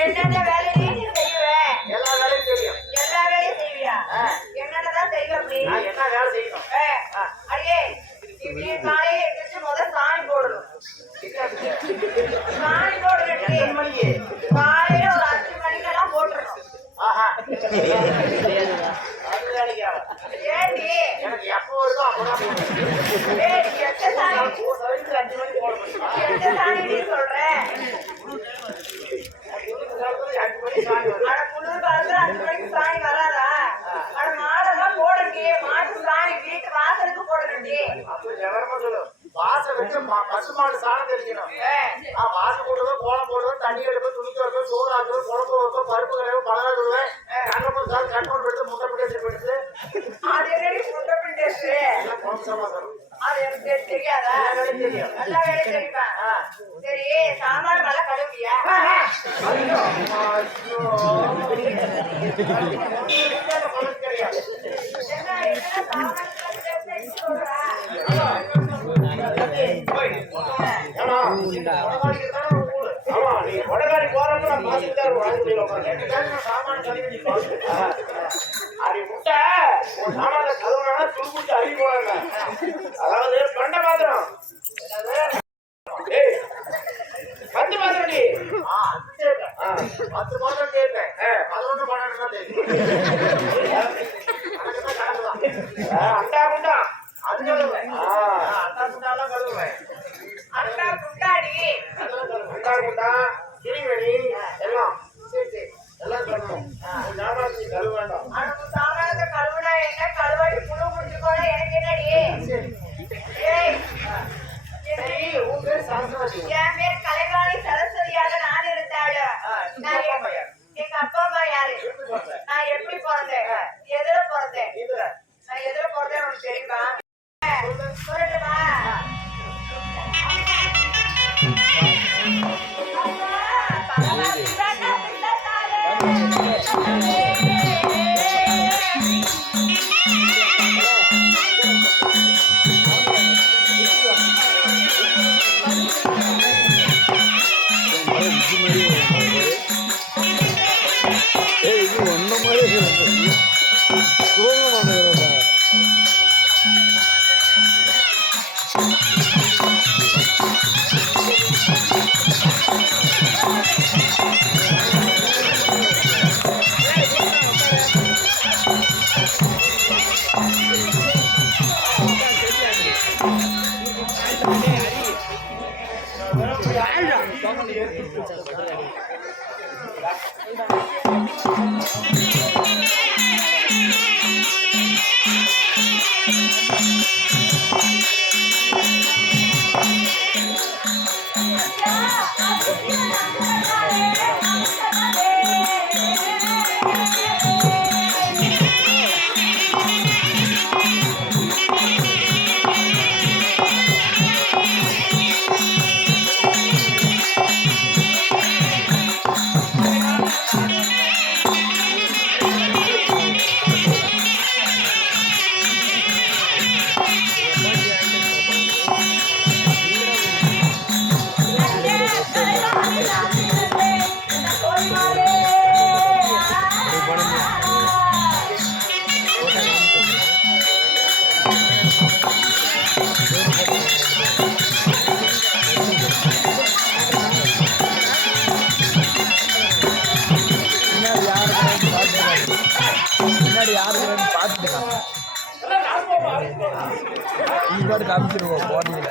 என்னென்ன வேலையும் நீ செய்வ? எல்லா வேலையும் தெரியும். எல்லா வேலையும் செய்வியா? என்னென்னதான் செய்வ அப்படி? நான் என்ன வேலை செய்யணும்? அடியே இப்படி காலையில எந்திரிச்சு முதல் சாணி போடணும். சாணி போடணும். காலையில ஒரு 5 மணிக்கெல்லாம் போட்டுறணும். ஏண்டி எனக்கு எப்போ வருதோ அப்பதான் எந்த சாணி சொல்ற? குளிர் காலத்துல 5 மணிக்கு சாணி வராதா? அட மாடெல்லாம் போடண்டி. மாட்டு சாணி வீட்டு வாசலுக்கு போடண்டி. வாசல் வச்சு பசுமாடு சாணம் தெளிக்கணும். வாசல் போடுவோம், கோலம் போடுவோம், தண்ணி எடுப்போம், துணி துவைப்போம், சோறு ஆக்குவோம், குழம்பு வைப்போம், பருப்பு கரைவோம், பலகாரம் விடுவேன், கண்ணப்பம் சார் கண்ட்ரோல் எடுத்து முட்டை பிடிச்சி எடுத்து அது என்னடி முட்டை பிண்டேசு? அது எனக்கு தெரியாதா? தெரியும். நல்லா வேலை தெரியுமா? சரி, சாமான நல்லா கழுவியா? என்ன சாமான உடகாடி போறப்ப நான் பாத்துட்டு சாமான கழுவி அடி முட்டை சாமான கழுவுனா துருப்பிட்டு அடி போறாங்க. அதாவது பண்ட பாத்திரம் பத்து பாத்திரம் நீ 10 பாத்திரம் கேட்பேன். 11 12 தெரியும். அண்டா குண்டா அது கழுவேன். அண்டா குண்டாலாம் கழுவுவேன். அண்டா குண்டாடி அண்டா குண்டா கிரிவெளி எல்லாம் எல்லாம் கழுவணும். சாமானத்தை கழுவ வேண்டாம். சாமானத்தை கழுவுனா என்ன? கழுவாடி புழு குடிச்சுக்கோட எனக்கு என்னடி? உன் பேர் சரஸ்வதி. என் பேர் கலைவாணி சரஸ்வதியாக நான் இருந்தாலும் எங்க அப்பா அம்மா யாரு? நான் எப்படி பிறந்தேன்? எதுல பிறந்தேன்? நான் எதுல பிறந்தேன் உனக்கு தெரியுமா? சொல்லட்டுமா? காமிச்சிருவோம் போனீங்க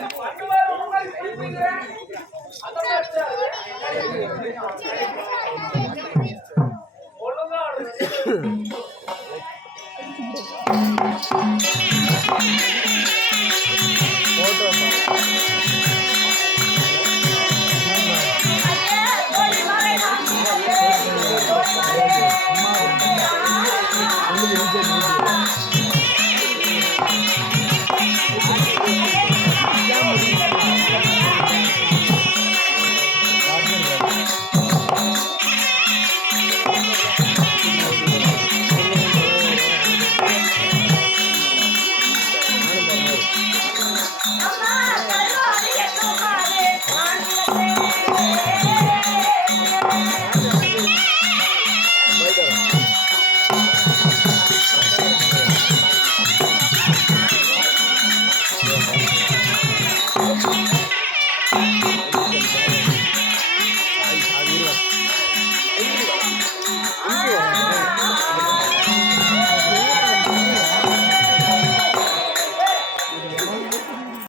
ஆ.